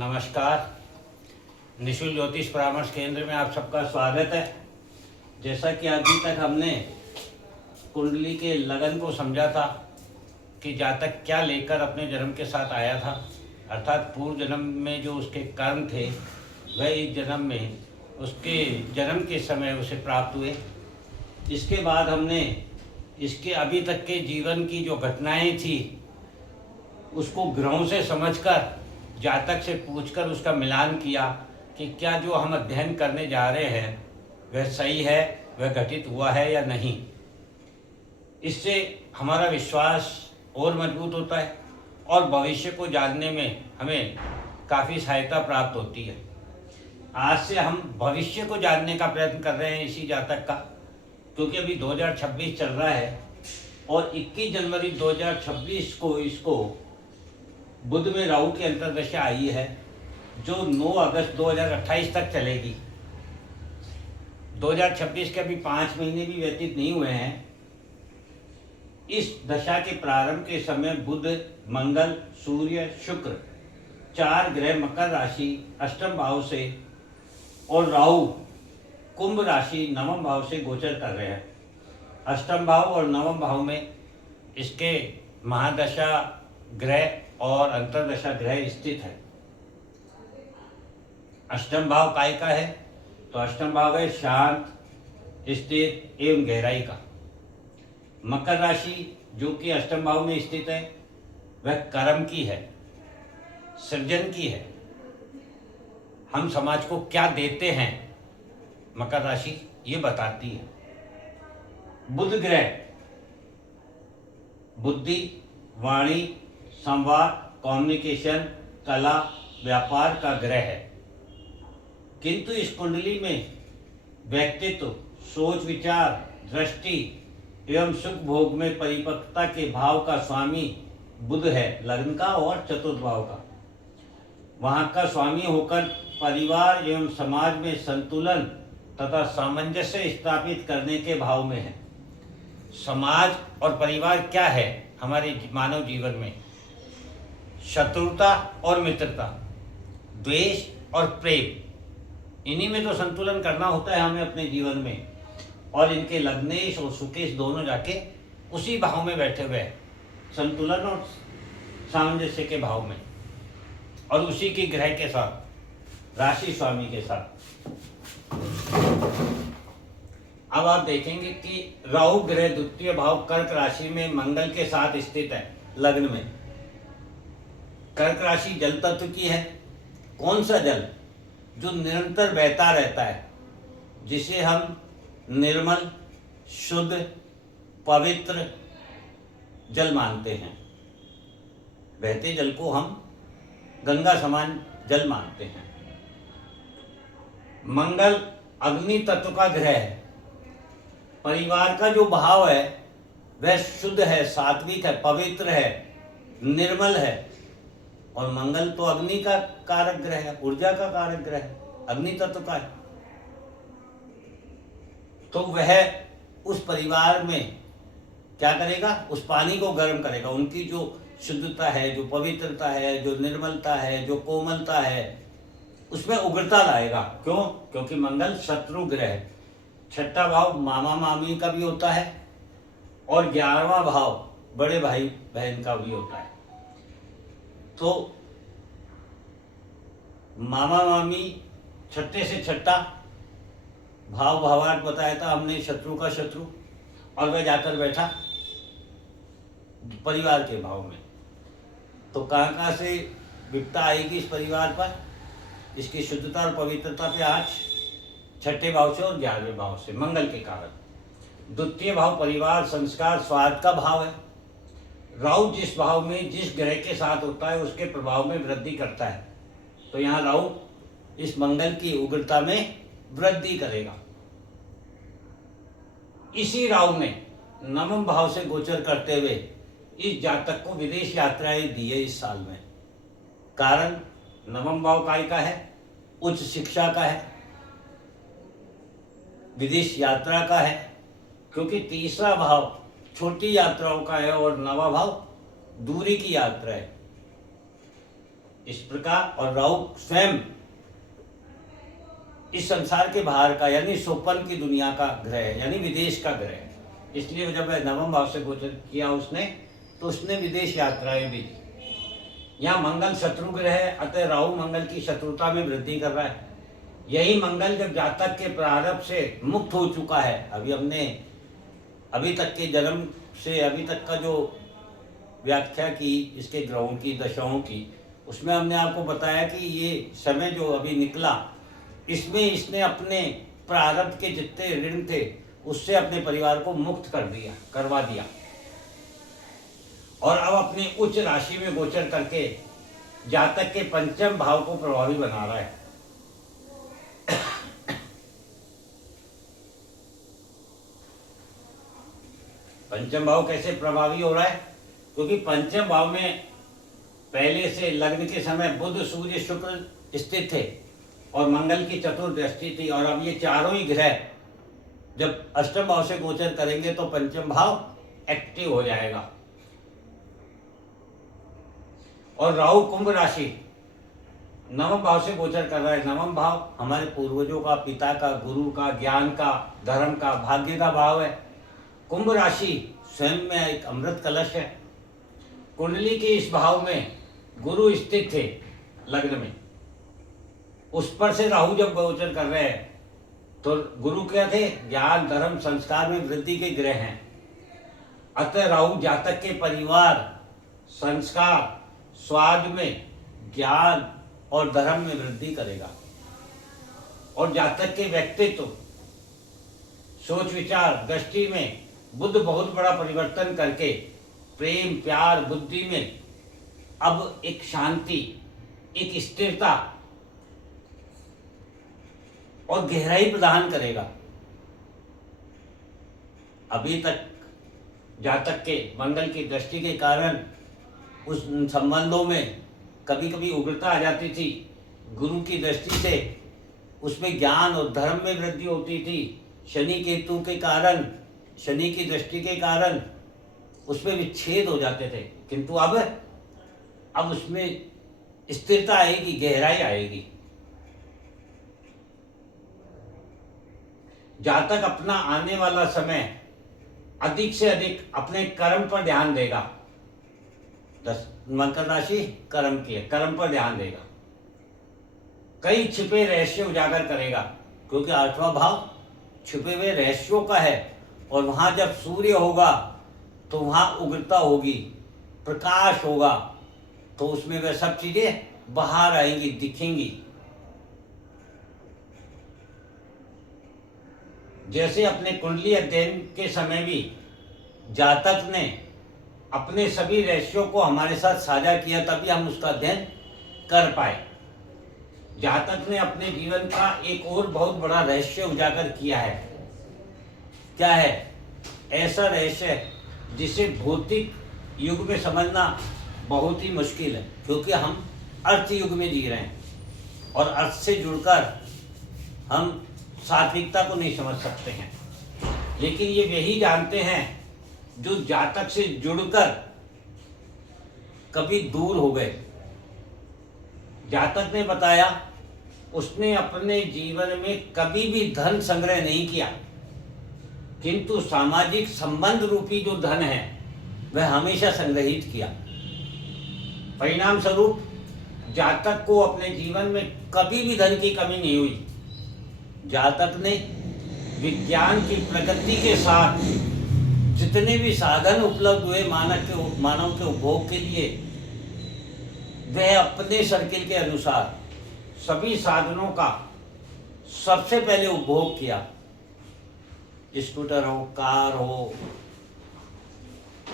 नमस्कार। निशुल्क ज्योतिष परामर्श केंद्र में आप सबका स्वागत है। जैसा कि अभी तक हमने कुंडली के लगन को समझा था कि जातक क्या लेकर अपने जन्म के साथ आया था, अर्थात पूर्व जन्म में जो उसके कर्म थे वह इस जन्म में उसके जन्म के समय उसे प्राप्त हुए। इसके बाद हमने इसके अभी तक के जीवन की जो घटनाएं थी उसको ग्रहों से समझकर, जातक से पूछकर उसका मिलान किया कि क्या जो हम अध्ययन करने जा रहे हैं वह सही है, वह घटित हुआ है या नहीं। इससे हमारा विश्वास और मजबूत होता है और भविष्य को जानने में हमें काफ़ी सहायता प्राप्त होती है। आज से हम भविष्य को जानने का प्रयत्न कर रहे हैं इसी जातक का, क्योंकि अभी 2026 चल रहा है और 21 जनवरी 2026 को इसको बुध में राहु की अंतर्दशा आई है जो 9 अगस्त 2028 तक चलेगी। 2026 के अभी 5 महीने भी व्यतीत नहीं हुए हैं। इस दशा के प्रारंभ के समय बुध, मंगल, सूर्य, शुक्र 4 ग्रह मकर राशि अष्टम भाव से और राहु कुंभ राशि नवम भाव से गोचर कर रहे हैं। अष्टम भाव और नवम भाव में इसके महादशा ग्रह और अंतर्दशा ग्रह स्थित है। अष्टम भाव काय का है तो अष्टम भाव है शांत, स्थिर एवं गहराई का। मकर राशि जो कि अष्टम भाव में स्थित है वह कर्म की है, सृजन की है। हम समाज को क्या देते हैं मकर राशि ये बताती है। बुध ग्रह बुद्धि, वाणी, संवाद, कम्युनिकेशन, कला, व्यापार का ग्रह है। किंतु इस कुंडली में व्यक्तित्व, सोच विचार, दृष्टि एवं सुख भोग में परिपक्वता के भाव का स्वामी बुध है, लग्न का और चतुर्थ भाव का। वहां का स्वामी होकर परिवार एवं समाज में संतुलन तथा सामंजस्य स्थापित करने के भाव में है। समाज और परिवार क्या है हमारे मानव जीवन में? शत्रुता और मित्रता, द्वेष और प्रेम, इन्हीं में तो संतुलन करना होता है हमें अपने जीवन में। और इनके लग्नेश और सुकेश दोनों जाके उसी भाव में बैठे हुए हैं, संतुलन और सामंजस्य के भाव में, और उसी की ग्रह के साथ, राशि स्वामी के साथ। अब आप देखेंगे कि राहु ग्रह द्वितीय भाव कर्क राशि में मंगल के साथ स्थित है लग्न में। कर्क राशि जल तत्व की है। कौन सा जल? जो निरंतर बहता रहता है, जिसे हम निर्मल, शुद्ध, पवित्र जल मानते हैं। बहते जल को हम गंगा समान जल मानते हैं। मंगल अग्नि तत्व का ग्रह है। परिवार का जो भाव है वह शुद्ध है, सात्विक है, पवित्र है, निर्मल है। और मंगल तो अग्नि का कारक ग्रह है, ऊर्जा का कारक ग्रह है, अग्नि तत्व का है। तो वह उस परिवार में क्या करेगा? उस पानी को गर्म करेगा। उनकी जो शुद्धता है, जो पवित्रता है, जो निर्मलता है, जो कोमलता है, उसमें उग्रता लाएगा। क्यों? क्योंकि मंगल शत्रु ग्रह है। छठा भाव मामा मामी का भी होता है और 11वां भाव बड़े भाई बहन का भी होता है। तो मामा मामी छठे से छठा भाव, भावार्थ बताया था हमने, शत्रु का शत्रु, और वह जाकर बैठा परिवार के भाव में। तो कहाँ कहाँ से विपदा आएगी इस परिवार पर? इसकी शुद्धता और पवित्रता पे आज छठे भाव से और 11वें भाव से मंगल के कारण। द्वितीय भाव परिवार, संस्कार, स्वार्थ का भाव है। राहु जिस भाव में जिस ग्रह के साथ होता है उसके प्रभाव में वृद्धि करता है। तो यहाँ राहु इस मंगल की उग्रता में वृद्धि करेगा। इसी राहु ने नवम भाव से गोचर करते हुए इस जातक को विदेश यात्राएं दी है इस साल में। कारण नवम भाव काय का है? उच्च शिक्षा का है, विदेश यात्रा का है। क्योंकि तीसरा भाव छोटी यात्राओं का है और नवा भाव दूरी की यात्रा है। इस प्रकार, और राहु स्वयं इस संसार के बाहर का यानी सोपन की दुनिया का ग्रह है, यानी विदेश का ग्रह है। इसलिए जब वह नवम भाव से गोचर किया उसने, तो उसने विदेश यात्राएं भी की। यहाँ मंगल शत्रु ग्रह है, अतः राहु मंगल की शत्रुता में वृद्धि कर रहा है। यही मंगल जब जातक के प्रारब्ध से मुक्त हो चुका है, अभी तक के जन्म से अभी तक का जो व्याख्या की इसके ग्रहों की दशाओं की, उसमें हमने आपको बताया कि ये समय जो अभी निकला, इसमें इसने अपने प्रारब्ध के जितने ऋण थे उससे अपने परिवार को मुक्त करवा दिया, और अब अपनी उच्च राशि में गोचर करके जातक के पंचम भाव को प्रभावी बना रहा है। पंचम भाव कैसे प्रभावी हो रहा है? क्योंकि पंचम भाव में पहले से लग्न के समय बुध सूर्य शुक्र स्थित थे और मंगल की चतुर्थ दृष्टि थी, और अब ये चारों ही ग्रह जब अष्टम भाव से गोचर करेंगे तो पंचम भाव एक्टिव हो जाएगा। और राहु कुंभ राशि नवम भाव से गोचर कर रहा है। नवम भाव हमारे पूर्वजों का, पिता का, गुरु का, ज्ञान का, धर्म का, भाग्य का भाव है। कुंभ राशि स्वयं में एक अमृत कलश है। कुंडली के इस भाव में गुरु स्थित थे लग्न में, उस पर से राहु जब गोचर कर रहे हैं तो गुरु क्या थे? ज्ञान, धर्म, संस्कार में वृद्धि के ग्रह हैं। अतः राहु जातक के परिवार, संस्कार, स्वाद में, ज्ञान और धर्म में वृद्धि करेगा, और जातक के व्यक्तित्व, सोच विचार, दृष्टि में बुद्ध बहुत बड़ा परिवर्तन करके प्रेम, प्यार, बुद्धि में अब एक शांति, एक स्थिरता और गहराई प्रदान करेगा। अभी तक जातक के मंगल की दृष्टि के कारण उस संबंधों में कभी कभी उग्रता आ जाती थी। गुरु की दृष्टि से उसमें ज्ञान और धर्म में वृद्धि होती थी। शनि केतु के कारण, शनि की दृष्टि के कारण उसमें विच्छेद हो जाते थे, किंतु अब उसमें स्थिरता आएगी, गहराई आएगी। जातक अपना आने वाला समय अधिक से अधिक अपने कर्म पर ध्यान देगा। मकर राशि कर्म की है, कर्म पर ध्यान देगा। कई छिपे रहस्य उजागर करेगा, क्योंकि आठवां भाव छिपे हुए रहस्यों का है, और वहां जब सूर्य होगा तो वहां उग्रता होगी, प्रकाश होगा, तो उसमें वह सब चीजें बाहर आएंगी, दिखेंगी। जैसे अपने कुंडली अध्ययन के समय भी जातक ने अपने सभी रहस्यों को हमारे साथ साझा किया, तभी हम उसका अध्ययन कर पाए। जातक ने अपने जीवन का एक और बहुत बड़ा रहस्य उजागर किया है। क्या है? ऐसा रहस्य जिसे भौतिक युग में समझना बहुत ही मुश्किल है, क्योंकि हम अर्थ युग में जी रहे हैं, और अर्थ से जुड़कर हम सात्विकता को नहीं समझ सकते हैं। लेकिन ये वही जानते हैं जो जातक से जुड़कर कभी दूर हो गए। जातक ने बताया उसने अपने जीवन में कभी भी धन संग्रह नहीं किया, किंतु सामाजिक संबंध रूपी जो धन है वह हमेशा संग्रहित किया। परिणाम स्वरूप जातक को अपने जीवन में कभी भी धन की कमी नहीं हुई। जातक ने विज्ञान की प्रगति के साथ जितने भी साधन उपलब्ध हुए मानव के उपभोग के लिए, वह अपने सर्किल के अनुसार सभी साधनों का सबसे पहले उपभोग किया। स्कूटर हो, कार हो,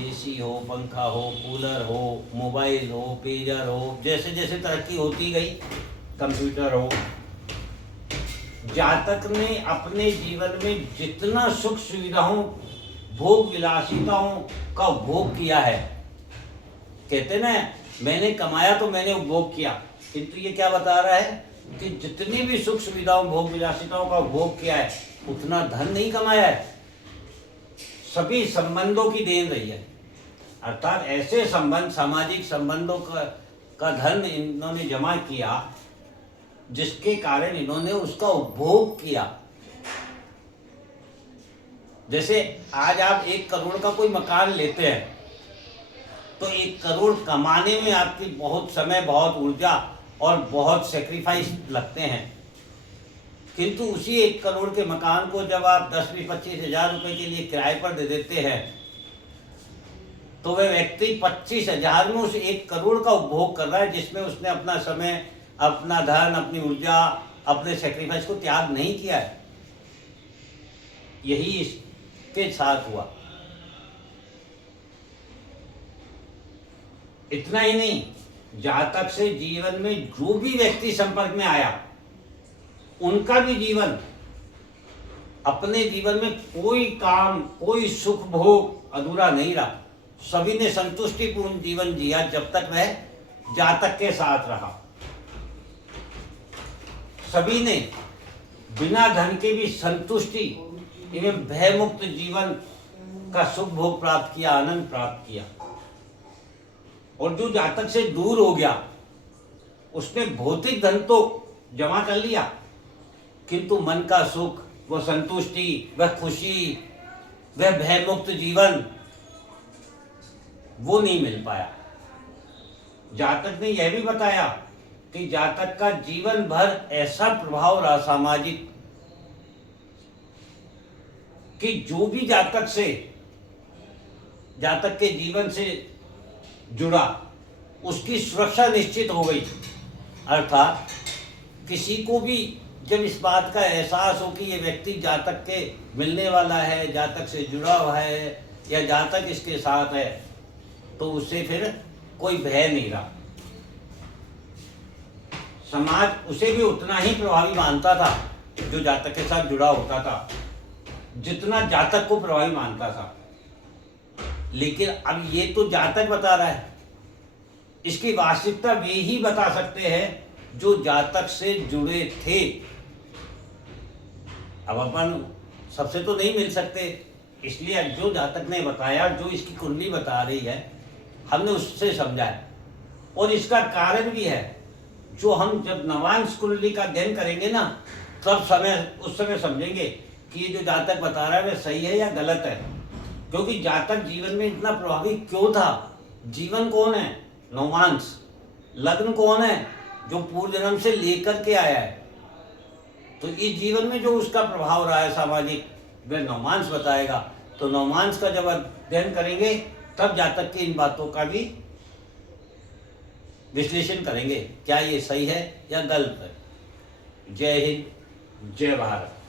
एसी हो, पंखा हो, कूलर हो, मोबाइल हो, पेजर हो, जैसे जैसे तरक्की होती गई, कंप्यूटर हो। जातक ने अपने जीवन में जितना सुख सुविधाओं, भोग विलासिताओं का उपभोग किया है, कहते ना मैंने कमाया तो मैंने उपभोग किया, किंतु ये क्या बता रहा है कि जितनी भी सुख सुविधाओं, भोग विलासिताओं का उपभोग किया है उतना धन नहीं कमाया है, सभी संबंधों की देन रही है। अर्थात ऐसे संबंध, सामाजिक संबंधों का धन इन्होंने जमा किया, जिसके कारण इन्होंने उसका उपभोग किया। जैसे आज आप 1 करोड़ का कोई मकान लेते हैं तो 1 करोड़ कमाने में आपकी बहुत समय, बहुत ऊर्जा और बहुत सेक्रीफाइस लगते हैं, किंतु उसी 1 करोड़ के मकान को जब आप 10-25 हज़ार रुपये के लिए किराए पर दे देते हैं तो वह व्यक्ति 25 हज़ार में उस 1 करोड़ का उपभोग कर रहा है, जिसमें उसने अपना समय, अपना धन, अपनी ऊर्जा, अपने सेक्रीफाइस को त्याग नहीं किया है। यही इसके साथ हुआ। इतना ही नहीं, जातक से जीवन में जो भी व्यक्ति संपर्क में आया उनका भी जीवन, अपने जीवन में कोई काम, कोई सुख भोग अधूरा नहीं रहा। सभी ने संतुष्टिपूर्ण जीवन जिया जब तक वह जातक के साथ रहा। सभी ने बिना धन के भी संतुष्टि एवं भयमुक्त जीवन का सुख भोग प्राप्त किया, आनंद प्राप्त किया। और जो जातक से दूर हो गया उसने भौतिक धन तो जमा कर लिया, किंतु मन का सुख, वह संतुष्टि, वह खुशी, वह भयमुक्त जीवन वो नहीं मिल पाया। जातक ने यह भी बताया कि जातक का जीवन भर ऐसा प्रभाव रहा सामाजिक कि जो भी जातक के जीवन से जुड़ा उसकी सुरक्षा निश्चित हो गई। अर्थात किसी को भी जब इस बात का एहसास हो कि ये व्यक्ति जातक के मिलने वाला है, जातक से जुड़ा हुआ है या जातक इसके साथ है, तो उससे फिर कोई भय नहीं रहा। समाज उसे भी उतना ही प्रभावी मानता था जो जातक के साथ जुड़ा होता था, जितना जातक को प्रभावी मानता था। लेकिन अब ये तो जातक बता रहा है, इसकी वास्तविकता वे ही बता सकते हैं जो जातक से जुड़े थे। अब अपन सबसे तो नहीं मिल सकते, इसलिए जो जातक ने बताया, जो इसकी कुंडली बता रही है, हमने उससे समझा है। और इसका कारण भी है, जो हम जब नवांश कुंडली का अध्ययन करेंगे ना, तब उस समय समझेंगे कि ये जो जातक बता रहा है वह सही है या गलत है। क्योंकि जातक जीवन में इतना प्रभावी क्यों था? जीवन कौन है? नवांश। लग्न कौन है? जो पूर्व जन्म से लेकर के आया है। तो इस जीवन में जो उसका प्रभाव रहा है सामाजिक, वह नवमांश बताएगा। तो नवमांश का जब अध्ययन करेंगे तब जातक की इन बातों का भी विश्लेषण करेंगे, क्या ये सही है या गलत है। जय हिंद, जय भारत।